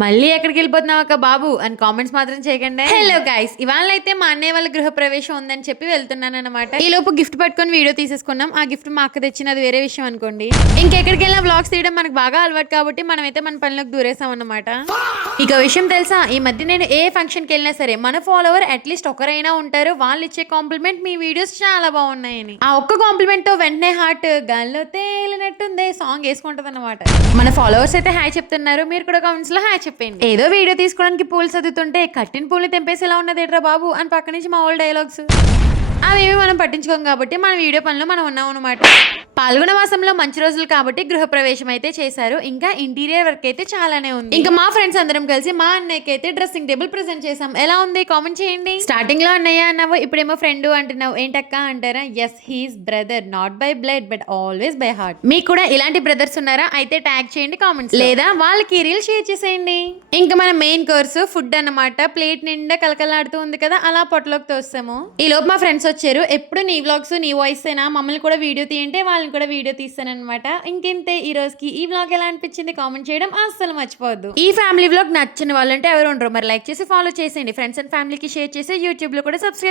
మళ్ళీ ఎక్కడికి వెళ్ళిపోతున్నావు అక్క బాబు అని కామెంట్స్ మాత్రం చేయకండి. హలో గైస్, ఇవాళ అయితే మా అన్నయ్య వాళ్ళ గృహ ప్రవేశం ఉందని చెప్పి వెళ్తున్నాను అనమాట. ఈ లోపు గిఫ్ట్ పట్టుకొని వీడియో తీసేసుకున్నాం. ఆ గిఫ్ట్ మా అక్క తెచ్చినది వేరే విషయం అనుకోండి. ఇంకెక్కడికి వెళ్ళినా వ్లాగ్స్ తీయడం మనకు బాగా అలవాటు కాబట్టి మనమైతే మన పనిలోకి దూరేసాం అనమాట. ఇక విషయం తెలుసా, ఈ మధ్య నేను ఏ ఫంక్షన్ కి వెళ్ళినా సరే మన ఫాలోవర్ అట్లీస్ట్ ఒకరైనా ఉంటారు, వాళ్ళు ఇచ్చే కాంప్లిమెంట్ మీ వీడియోస్ చాలా బాగున్నాయని. ఆ ఒక్క కాంప్లిమెంట్ తో వెంటనే హార్ట్ గాల్లో తేలినట్టుంది సాంగ్ వేసుకుంటది అనమాట. మన ఫాలోవర్స్ అయితే హాయ్ చెప్తున్నారు, మీరు కూడా కామెంట్స్ లో హాయ్ చెప్పండి. ఏదో వీడియో తీసుకోవడానికి పూలు చదువుతుంటే కట్టిన పూల్ని తెంపేసేలా ఉన్నదేట్రా బాబు అని పక్క నుంచి మా ఓల్డ్ డైలాగ్స్. అవేమి మనం పట్టించుకోం కాబట్టి మన వీడియో పనిలో మనం ఉన్నాం అనమాట. పాల్గొన మాసంలో మంచి రోజులు కాబట్టి గృహప్రవేశం అయితే చేశారు. ఇంకా ఇంటీరియర్ వర్క్ అయితే చాలానే ఉంది. ఇంకా మా ఫ్రెండ్స్ అందరం కలిసి మా అన్నయ్యకి అయితే డ్రెస్సింగ్ టేబుల్ ప్రెజెంట్ చేసాం. ఎలా ఉంది కామెంట్ చేయండి. స్టార్టింగ్ లో అన్నయ్య అన్నావు, ఇప్పుడేమో ఫ్రెండ్ అంటున్నావు, ఏంటక్క అంటారా? Yes, he's brother, not by blood but always by heart. మీకు కూడా ఇలాంటి బ్రదర్స్ ఉన్నారా? అయితే ట్యాగ్ చేయండి కామెంట్స్, లేదా వాళ్ళకి రీల్ షేర్ చేసేయండి. ఇంకా మన మెయిన్ కోర్స్ ఫుడ్ అన్నమాట. ప్లేట్ నిండా కలకలాడుతూ ఉంది కదా, అలా పొట్టలోకి తోస్తాము. ఈ లోపు మా ఫ్రెండ్స్ వచ్చారు. ఎప్పుడు నీ వ్లాగ్స్ నీ వాయిస్ అయినా, మమ్మల్ని కూడా వీడియో తీయంటే వాళ్ళని కూడా వీడియో తీస్తాను అనమాట. ఇంకెంతే ఈ రోజుకి ఈ వ్లాగ్ ఎలా అనిపించింది కామెంట్ చేయడం అస్సలు మర్చిపోవద్దు. ఈ ఫ్యామిలీ వ్లాగ్ నచ్చిన వాళ్ళంటే ఎవరు ఉండరు, మరి లైక్ చేసి ఫాలో చేసేయండి. ఫ్రెండ్స్ అండ్ ఫ్యామిలీకి షేర్ చేసి యూట్యూబ్ లో కూడా సబ్స్క్రైబ్